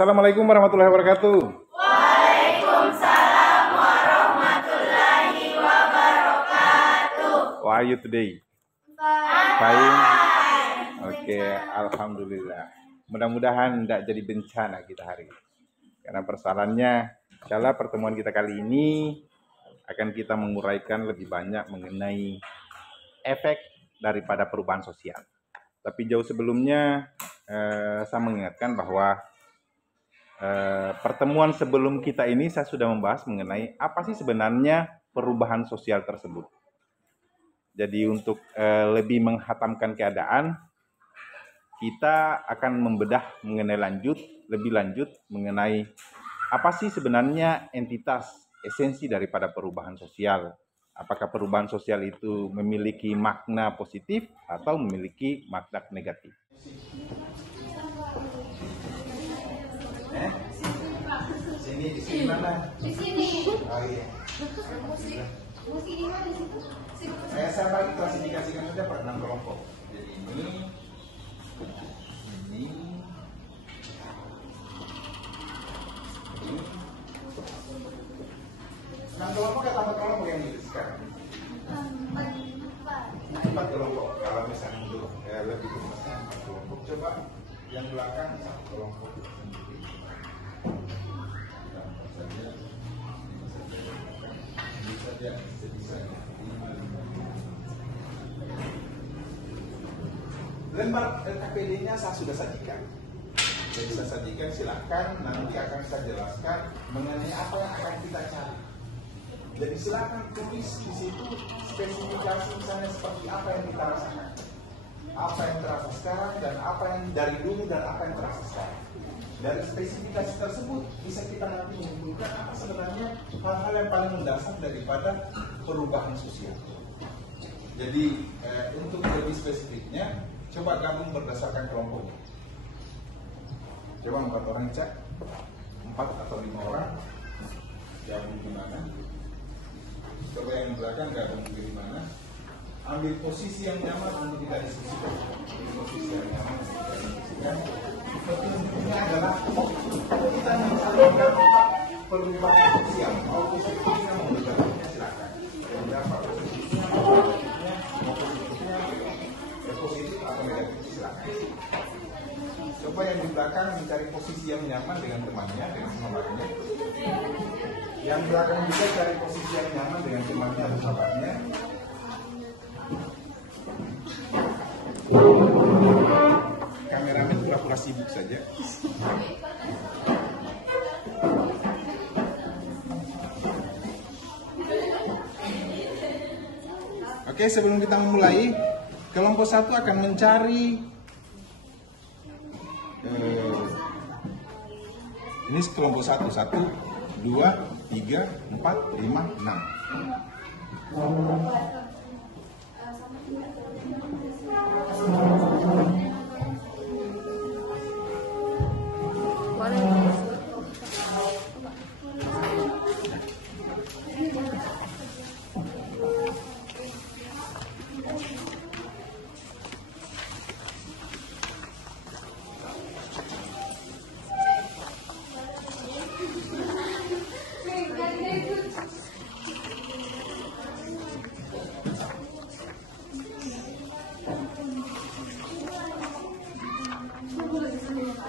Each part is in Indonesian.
Assalamualaikum warahmatullahi wabarakatuh. Waalaikumsalam warahmatullahi wabarakatuh. How are you today? Fine. Fine. Oke, alhamdulillah. Mudah-mudahan tidak jadi bencana kita hari ini. Karena persoalannya, insyaallah pertemuan kita kali ini akan kita menguraikan lebih banyak mengenai efek daripada perubahan sosial. Tapi jauh sebelumnya, saya mengingatkan bahwa pertemuan sebelum kita ini saya sudah membahas mengenai apa sih sebenarnya perubahan sosial tersebut. Jadi untuk lebih menghatamkan keadaan, kita akan membedah mengenai lebih lanjut mengenai apa sih sebenarnya entitas esensi daripada perubahan sosial. Apakah perubahan sosial itu memiliki makna positif atau memiliki makna negatif? Di sini mana? Di sini. Oh iya. Saya bagi klasifikasikan saja per 6 kelompok. Jadi ini 6 kelompok atau 4 kelompok yang didiskusikan? 4 kelompok. Kalau misalnya itu lebih rumusnya 4 kelompok. Coba yang belakang 1 kelompok sendiri. Lembar KPD-nya saya sudah sajikan. Jadi saya sajikan, silakan nanti akan saya jelaskan mengenai apa yang akan kita cari. Jadi silakan tulis di situ spesifikasi misalnya seperti apa yang kita rasakan, apa yang terasa sekarang dan apa yang dari dulu dan apa yang terasa sekarang. Dari spesifikasi tersebut bisa kita nanti menunjukkan apa sebenarnya hal-hal yang paling mendasar daripada perubahan sosial. Jadi untuk lebih spesifiknya, coba gabung berdasarkan kelompoknya. Coba 4 orang cek, 4 atau 5 orang gabung di mana? Coba yang belakang gabung di mana? Ambil posisi yang nyaman untuk kita diskusikan. Posisi yang nyaman untuk kita diskusikan. Petunjuknya adalah kita mencapai perubahan sosial. Mau positifnya mau negatifnya silakan. Berapa positifnya, mau positifnya, positif atau negatif silakan. Coba yang di belakang mencari posisi yang nyaman dengan temannya, dengan sahabatnya. Yang belakang juga cari posisi yang nyaman dengan temannya atau sahabatnya. Kameramen pura-pura sibuk saja. Oke, sebelum kita memulai, kelompok 1 akan mencari ini kelompok 1, 2, 3, 4, 5, 6.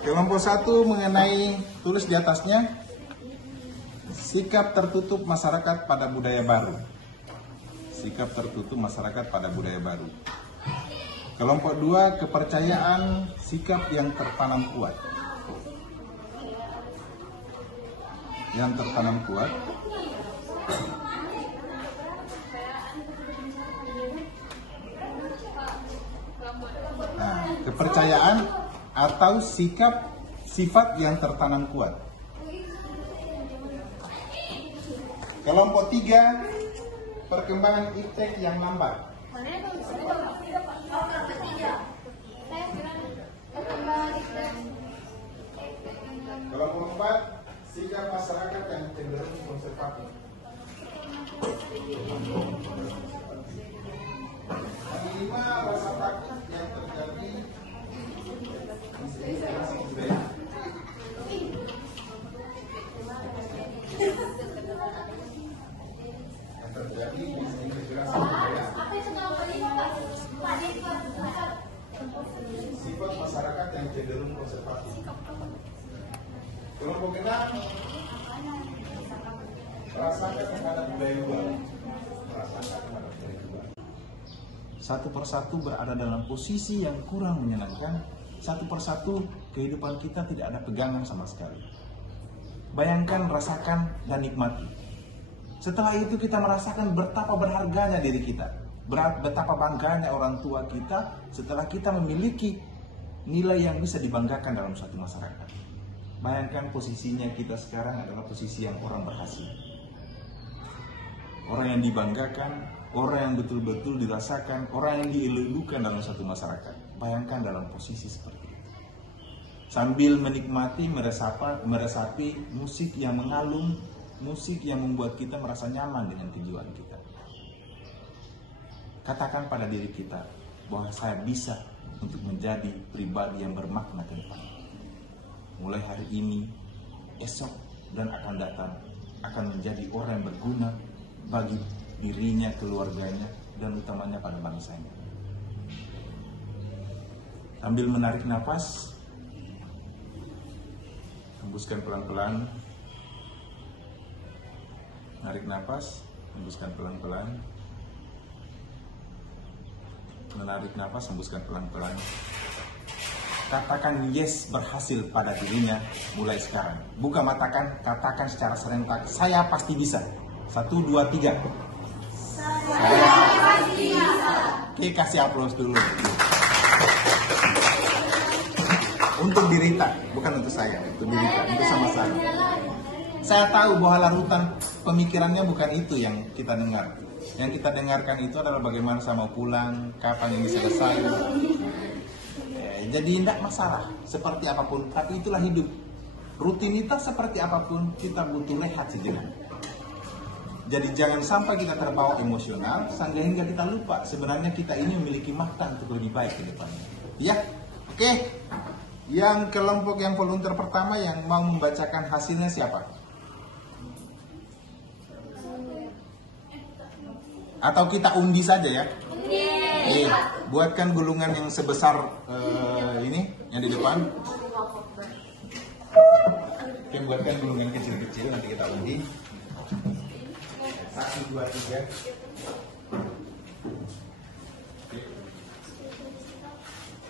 Kelompok 1 mengenai, tulis di atasnya, sikap tertutup masyarakat pada budaya baru. Sikap tertutup masyarakat pada budaya baru. Kelompok 2, kepercayaan sikap yang tertanam kuat. Yang tertanam kuat. Nah, kepercayaan atau sifat yang tertanam kuat. Kelompok 3, perkembangan iptek yang lambat. Kelompok 4, sikap masyarakat yang cenderung konservatif. Yang 5, rasa takut yang terjadi di sekitar budaya. cenderung konservatif. Kelompok 6 merasakan terhadap budaya luar. Satu persatu berada dalam posisi yang kurang menyenangkan. Satu persatu kehidupan kita tidak ada pegangan sama sekali. Bayangkan, rasakan, dan nikmati. Setelah itu kita merasakan betapa berharganya diri kita, betapa bangganya orang tua kita setelah kita memiliki nilai yang bisa dibanggakan dalam suatu masyarakat. Bayangkan posisinya kita sekarang adalah posisi yang orang berhasil. Orang yang dibanggakan, orang yang betul-betul dirasakan, orang yang dielulukan dalam suatu masyarakat. Bayangkan dalam posisi seperti itu. Sambil menikmati, meresapi musik yang mengalun, musik yang membuat kita merasa nyaman dengan tujuan kita. Katakan pada diri kita bahwa saya bisa untuk menjadi pribadi yang bermakna ke depan. Mulai hari ini, esok, dan akan datang akan menjadi orang yang berguna bagi dirinya, keluarganya, dan utamanya pada bangsanya. Sambil menarik nafas, hembuskan pelan-pelan. Narik nafas, hembuskan pelan-pelan. Menarik nafas, hembuskan pelan-pelan. Katakan yes berhasil pada dirinya mulai sekarang. Buka matakan, katakan secara serentak, saya pasti bisa. 1, 2, 3. Saya pasti bisa. Oke, kasih aplaus dulu. Untuk Dirita, bukan untuk saya, untuk Dirita, untuk sama saya. Saya tahu bahwa larutan pemikirannya bukan itu yang kita dengar. Yang kita dengarkan itu adalah bagaimana saya mau pulang, kapan ini selesai. Jadi tidak masalah, seperti apapun, tapi itulah hidup. Rutinitas seperti apapun, kita butuh rehat sejenak. Jadi jangan sampai kita terbawa emosional, sehingga kita lupa sebenarnya kita ini memiliki makna untuk lebih baik ke depannya. Ya, oke. Yang kelompok yang volunteer pertama yang mau membacakan hasilnya siapa? Atau kita undi saja ya? Undi. Buatkan gulungan yang sebesar ini yang di depan. Oke, buatkan gulungan kecil-kecil, nanti kita undi. 1, 2, 3.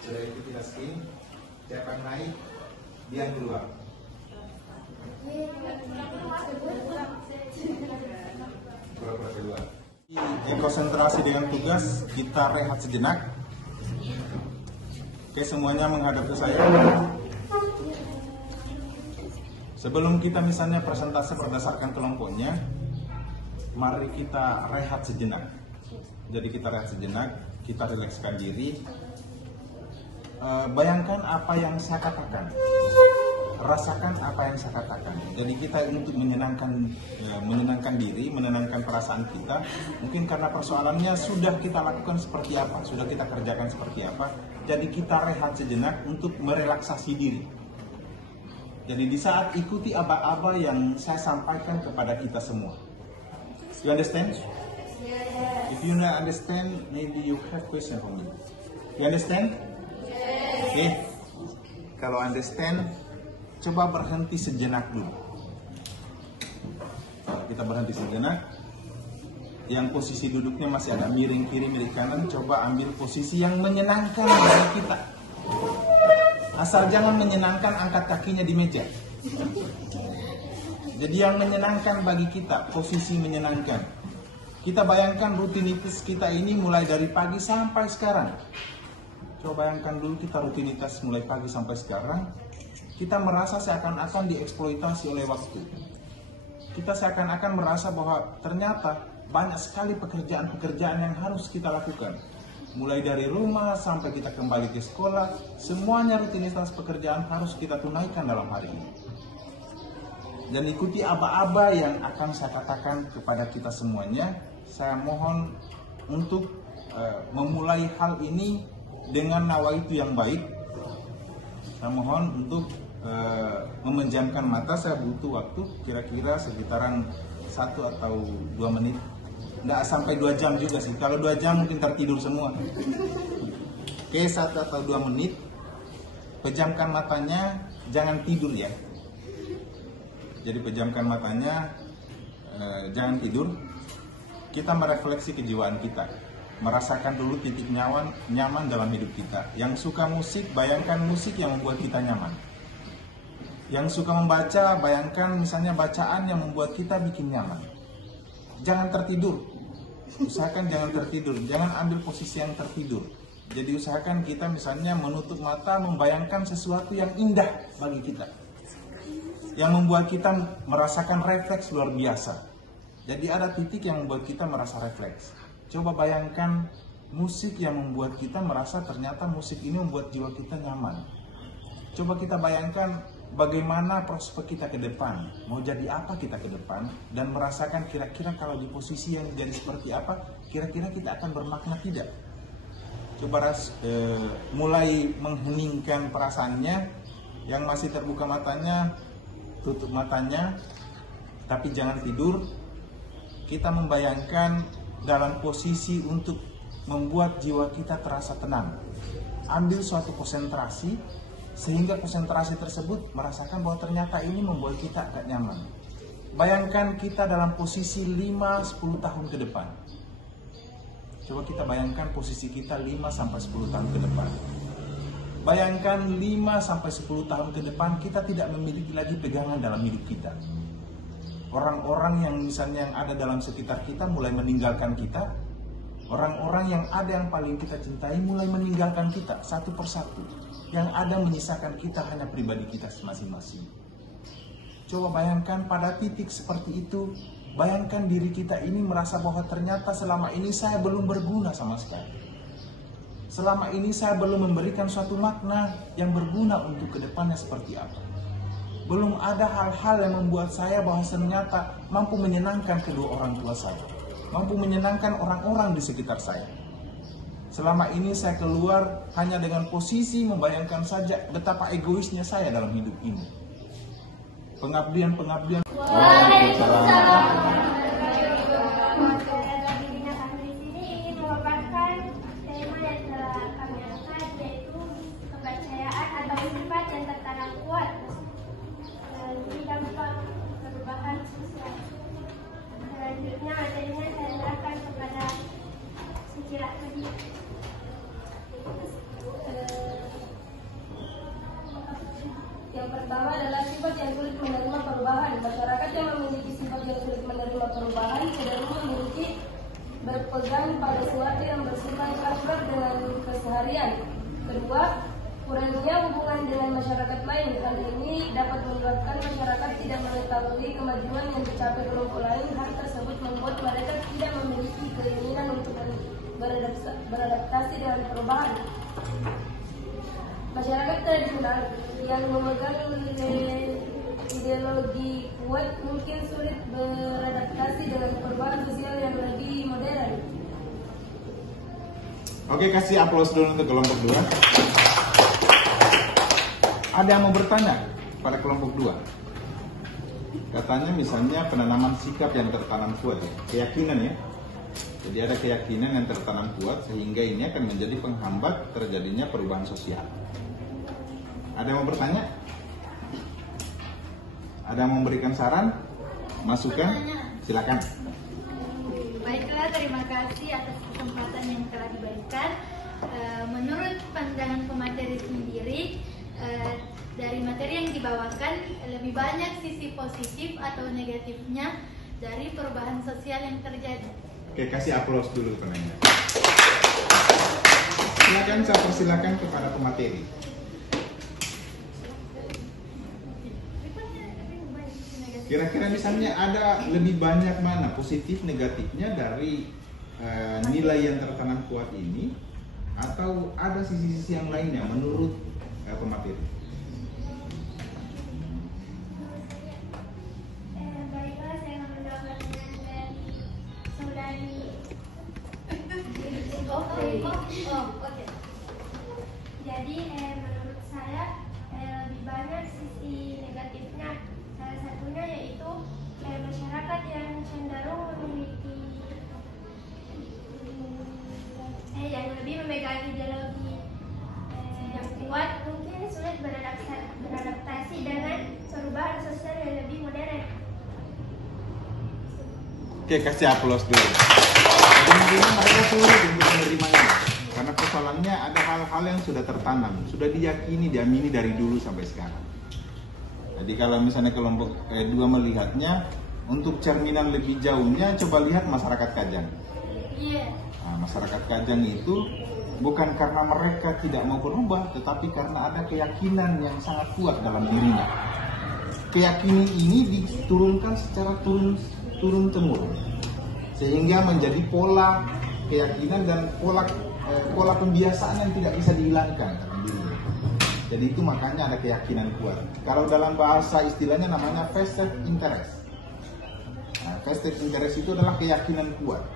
Sudah itu kita skin. Siapa yang naik, dia yang keluar. Pura-pura keluar. Konsentrasi dengan tugas, kita rehat sejenak. Oke, semuanya menghadap ke saya. Sebelum kita misalnya presentasi berdasarkan kelompoknya, mari kita rehat sejenak. Jadi kita rehat sejenak, kita rilekskan diri. Bayangkan apa yang saya katakan, rasakan apa yang saya katakan. Jadi kita untuk menyenangkan diri, menenangkan perasaan kita. Mungkin karena persoalannya sudah kita lakukan seperti apa, sudah kita kerjakan seperti apa. Jadi kita rehat sejenak untuk merelaksasi diri. Jadi di saat ikuti aba-aba yang saya sampaikan kepada kita semua. You understand? If you not understand, maybe you have question for me. You understand? Oke, kalau understand, coba berhenti sejenak dulu. Kita berhenti sejenak. Yang posisi duduknya masih agak miring kiri, miring kanan, coba ambil posisi yang menyenangkan bagi kita. Asal jangan menyenangkan angkat kakinya di meja. Jadi yang menyenangkan bagi kita, posisi menyenangkan. Kita bayangkan rutinitas kita ini mulai dari pagi sampai sekarang. Coba bayangkan dulu kita rutinitas mulai pagi sampai sekarang. Kita merasa seakan-akan dieksploitasi oleh waktu. Kita seakan-akan merasa bahwa ternyata banyak sekali pekerjaan-pekerjaan yang harus kita lakukan. Mulai dari rumah sampai kita kembali ke sekolah, semuanya rutinitas pekerjaan harus kita tunaikan dalam hari ini. Dan ikuti aba-aba yang akan saya katakan kepada kita semuanya. Saya mohon untuk memulai hal ini dengan nawaitu yang baik. Saya mohon untuk memejamkan mata. Saya butuh waktu kira-kira sekitaran 1 atau 2 menit. Nggak sampai 2 jam juga sih. Kalau 2 jam mungkin tertidur semua. Oke, 1 atau 2 menit. pejamkan matanya, jangan tidur ya. Jadi pejamkan matanya, jangan tidur. Kita merefleksi kejiwaan kita, merasakan dulu titik nyaman dalam hidup kita. Yang suka musik, bayangkan musik yang membuat kita nyaman. Yang suka membaca, bayangkan misalnya bacaan yang membuat kita bikin nyaman. Jangan tertidur, usahakan jangan tertidur, jangan ambil posisi yang tertidur. Jadi usahakan kita misalnya menutup mata, membayangkan sesuatu yang indah bagi kita, yang membuat kita merasakan refleks luar biasa. Jadi ada titik yang membuat kita merasa refleks. Coba bayangkan musik yang membuat kita merasa ternyata musik ini membuat jiwa kita nyaman. Coba kita bayangkan bagaimana prospek kita ke depan, mau jadi apa kita ke depan, dan merasakan kira-kira kalau di posisi yang jadi seperti apa, kira-kira kita akan bermakna tidak. Coba mulai mengheningkan perasaannya, yang masih terbuka matanya, tutup matanya, tapi jangan tidur. Kita membayangkan dalam posisi untuk membuat jiwa kita terasa tenang. Ambil suatu konsentrasi, sehingga konsentrasi tersebut merasakan bahwa ternyata ini membuat kita agak nyaman. Bayangkan kita dalam posisi 5-10 tahun ke depan. Coba kita bayangkan posisi kita 5-10 tahun ke depan. Bayangkan 5-10 tahun ke depan kita tidak memiliki lagi pegangan dalam hidup kita. Orang-orang yang misalnya yang ada dalam sekitar kita mulai meninggalkan kita. Orang-orang yang ada yang paling kita cintai mulai meninggalkan kita satu persatu. Yang ada menyisakan kita hanya pribadi kita masing-masing. Coba bayangkan pada titik seperti itu, bayangkan diri kita ini merasa bahwa ternyata selama ini saya belum berguna sama sekali. Selama ini saya belum memberikan suatu makna yang berguna untuk kedepannya seperti apa. Belum ada hal-hal yang membuat saya bahwa ternyata mampu menyenangkan kedua orang tua saya, mampu menyenangkan orang-orang di sekitar saya. Selama ini saya keluar hanya dengan posisi membayangkan saja betapa egoisnya saya dalam hidup ini. Pengabdian. Waalaikumsalam. Selanjutnya materinya saya serahkan kepada Sucila tadi. Yang pertama adalah sifat yang sulit menerima perubahan. Masyarakat yang memiliki sifat yang sulit menerima perubahan cenderung memiliki berpegang pada sesuatu yang bersifat akrab dengan keseharian. Kedua, kurangnya hubungan dengan masyarakat lain. Hal ini dapat menyebabkan masyarakat tidak mengetahui kemajuan yang dicapai kelompok lain. Hal tersebut membuat mereka tidak memiliki keinginan untuk beradaptasi dengan perubahan. Masyarakat tradisional yang memegang ideologi kuat mungkin sulit beradaptasi dengan perubahan sosial yang lebih modern. Oke, kasih aplaus dulu untuk kelompok 2. Ada yang mau bertanya pada kelompok 2? Katanya misalnya penanaman sikap yang tertanam kuat ya, keyakinan ya. Jadi ada keyakinan yang tertanam kuat sehingga ini akan menjadi penghambat terjadinya perubahan sosial. Ada yang mau bertanya? Ada yang mau memberikan saran? Masukan? Silakan. Baiklah, terima kasih atas kesempatan yang telah diberikan. Menurut pandangan pemateri sendiri, dari materi yang dibawakan lebih banyak sisi positif atau negatifnya dari perubahan sosial yang terjadi. Oke, kasih aplaus dulu teman-teman. Silakan, saya persilakan kepada pemateri. Kira-kira misalnya ada lebih banyak mana positif negatifnya dari nilai yang tertanam kuat ini, atau ada sisi-sisi yang lainnya menurut pemateri? Baiklah, saya akan menjawab pertanyaan dari saudari. Oke. Jadi menurut saya lebih banyak sisi negatifnya. Salah satunya yaitu masyarakat yang cenderung memiliki yang lebih memegang ideologi yang kuat mungkin sulit perubahan sosial yang lebih modern. Oke, kasih aplaus dulu. Kemudian mereka sulit untuk menerimanya karena persoalannya ada hal-hal yang sudah tertanam, sudah diyakini, diamini dari dulu sampai sekarang. Jadi kalau misalnya kelompok 2 melihatnya, untuk cerminan lebih jauhnya, coba lihat masyarakat Kajang. Iya. Nah, masyarakat Kajang itu bukan karena mereka tidak mau berubah, tetapi karena ada keyakinan yang sangat kuat dalam dirinya. Keyakinan ini diturunkan secara turun-temurun, sehingga menjadi pola keyakinan dan pola pembiasaan yang tidak bisa dihilangkan dalam dirinya. Jadi itu makanya ada keyakinan kuat. Kalau dalam bahasa istilahnya namanya vested interest. Nah, vested interest itu adalah keyakinan kuat.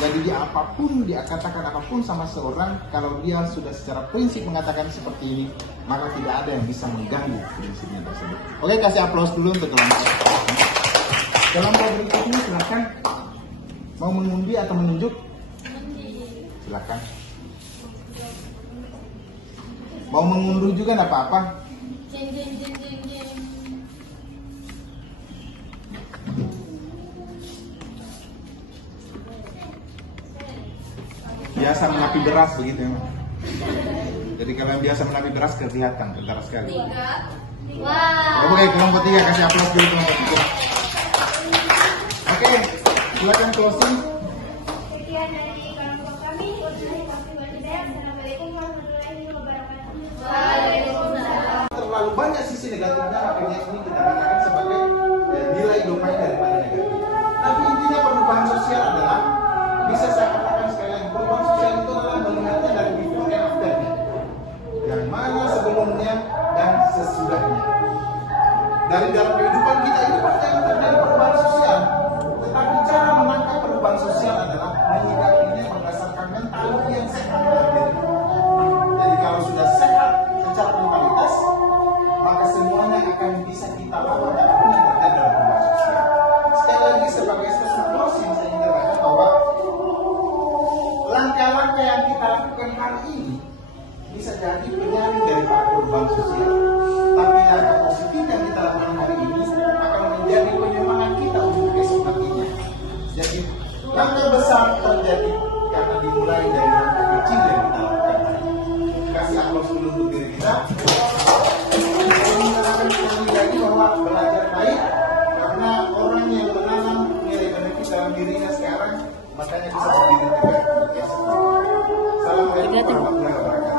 Jadi dia apapun, dia katakan apapun sama seorang, kalau dia sudah secara prinsip mengatakan seperti ini, maka tidak ada yang bisa mengganggu prinsipnya tersebut. Oke, kasih aplaus dulu untuk kelompok. Kelompok berikutnya silakan. Mau mengundi atau menunjuk? Silakan. Mau mengunduh juga enggak apa-apa. Biasa menapi beras begitu ya. Jadi kalau yang biasa menapi beras kelihatan kentara sekali. Wow. Oke, kelompok 3 kasih aplaus dulu kelompok 3. Oke, silakan closing. Sekian dari kelompok kami. Assalamualaikum warahmatullahi wabarakatuh. Waalaikumsalam. Terlalu banyak sisi negatifnya, makanya ini kita gunakan sebagai nilai domain daripada negatif. Tapi intinya perubahan sosial adalah, bisa saya katakan sekali lagi, perubahan sosial itu adalah melihatnya dari before and after-nya. Yang mana sebelumnya dan sesudahnya. Dari dalam kehidupan kita itu pasti akan terjadi perubahan sosial. Tetapi cara menangkap perubahan sosial adalah menyikapinya berdasarkan mentality yang sehat dalam diri. Jadi kalau sudah sehat secara mentalitas, maka semuanya akan bisa kita lawan apapun yang terjadi dalam perubahan sosial. Sekali lagi sebagai statement closing, saya ingin katakan bahwa langkah-langkah yang kita lakukan hari ini bisa jadi penyaring dari perubahan sosial. Tapi langkah positif yang kita lakukan hari ini akan menjadi penyemangat kita untuk besok harinya. Jadi langkah besar terjadi karena dimulai dari langkah kecil yang kita lakukan hari ini. Kasih aplaus dulu untuk diri kita. Saya mengatakan sekali lagi bahwa belajar baik karena orang yang menanam nilai benefit dalam dirinya sekarang, makanya bisa berdiri tegak. Assalamualaikum warahmatullahi wabarakatuh.